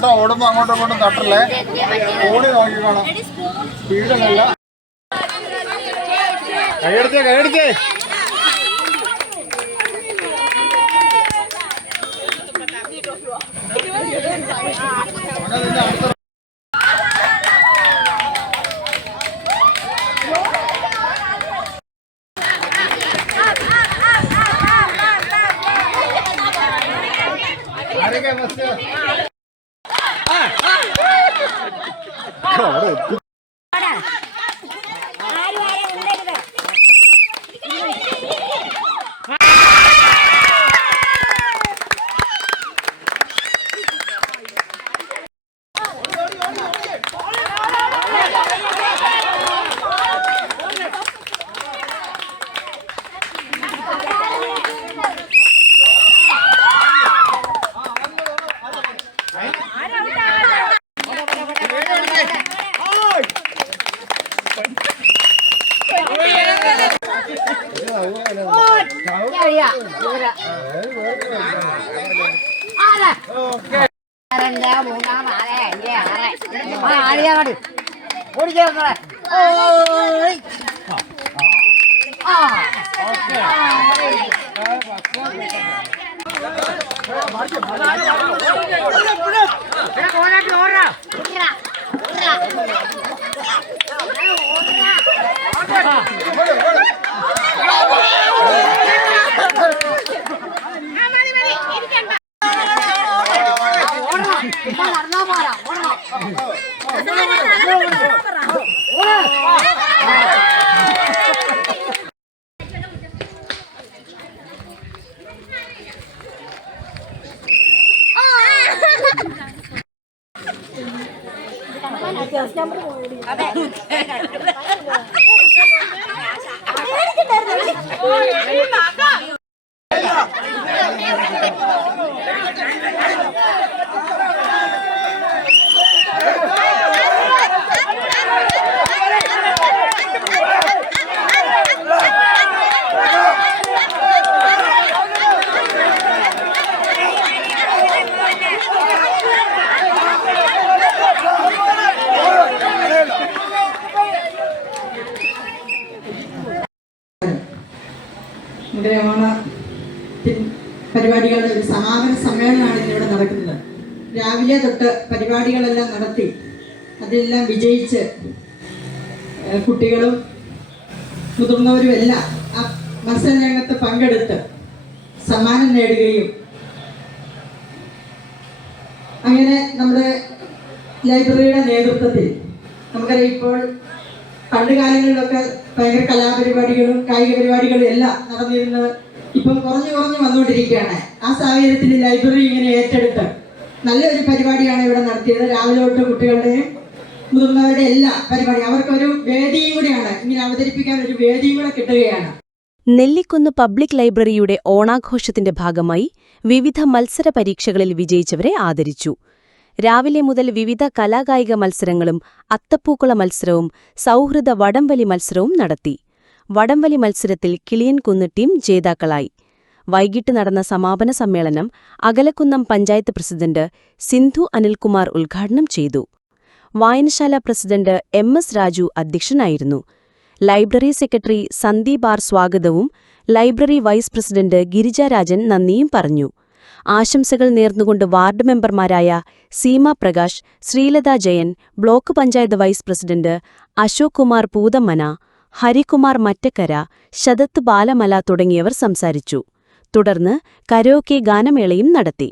കേട്ടോ, ഓടുമ്പോ അങ്ങോട്ടും ഇങ്ങോട്ടും തട്ടല്ലേ. ഓടി നോക്കിക്കോണം, സ്പീഡിലല്ല. കൈയടിച്ചേ കൈയടിച്ചേ. പരിപാടികളുടെ ഒരു സമാപന സമ്മേളനമാണ് ഇന്നിവിടെ നടക്കുന്നത്. രാവിലെ തൊട്ട് പരിപാടികളെല്ലാം നടത്തി അതെല്ലാം വിജയിച്ച് കുട്ടികളും മുതിർന്നവരും എല്ലാം ആ മത്സരരംഗത്ത് പങ്കെടുത്ത് സമ്മാനം നേടുകയും അങ്ങനെ നമ്മുടെ ലൈബ്രറിയുടെ നേതൃത്വത്തിൽ നമുക്കറിയാം ഇപ്പോൾ പണ്ട് കാലങ്ങളിലൊക്കെ ഭയങ്കര കലാപരിപാടികളും കായിക പരിപാടികളും എല്ലാം നടന്നിരുന്നത് ഇപ്പം കുറഞ്ഞു വന്നുകൊണ്ടിരിക്കുകയാണ്. ആ സാഹചര്യത്തിൽ ലൈബ്രറി ഇങ്ങനെ ഏറ്റെടുത്ത് നല്ലൊരു പരിപാടിയാണ് ഇവിടെ നടത്തിയത്. രാവിലെ തൊട്ട് കുട്ടികളുടെയും മുതിർന്നവരുടെ എല്ലാ പരിപാടി അവർക്കൊരു വേദിയും കൂടിയാണ്, ഇങ്ങനെ അവതരിപ്പിക്കാൻ ഒരു വേദിയും കൂടെ കിട്ടുകയാണ്. നെല്ലിക്കുന്ന് പബ്ലിക് ലൈബ്രറിയുടെ ഓണാഘോഷത്തിന്റെ ഭാഗമായി വിവിധ മത്സര പരീക്ഷകളിൽ വിജയിച്ചവരെ ആദരിച്ചു. രാവിലെ മുതൽ വിവിധ കലാകായിക മത്സരങ്ങളും അത്തപ്പൂക്കള മത്സരവും സൗഹൃദ വടംവലി മത്സരവും നടത്തി. വടംവലി മത്സരത്തിൽ കിളിയൻകുന്ന് ടീം ജേതാക്കളായി. വൈകിട്ട് നടന്ന സമാപന സമ്മേളനം അകലക്കുന്നം പഞ്ചായത്ത് പ്രസിഡന്റ് സിന്ധു അനിൽകുമാർ ഉദ്ഘാടനം ചെയ്തു. വായനശാല പ്രസിഡന്റ് MS രാജു അധ്യക്ഷനായിരുന്നു. ലൈബ്രറി സെക്രട്ടറി സന്ദീപ് ആർ സ്വാഗതവും ലൈബ്രറി വൈസ് പ്രസിഡന്റ് ഗിരിജാരാജൻ നന്ദിയും പറഞ്ഞു. ആശംസകൾ നേർന്നുകൊണ്ട് വാർഡ് മെമ്പർമാരായ Seema Prakash, Sreelatha Jayan, block panchayat vice president Ashok Kumar Poothammana, Harikumar Mattakkara, Sarath Balamala തുടങ്ങിയവർ സംസാരിച്ചു. തുടർന്ന് കരോക്കെ ഗാനമേളയും നടത്തി.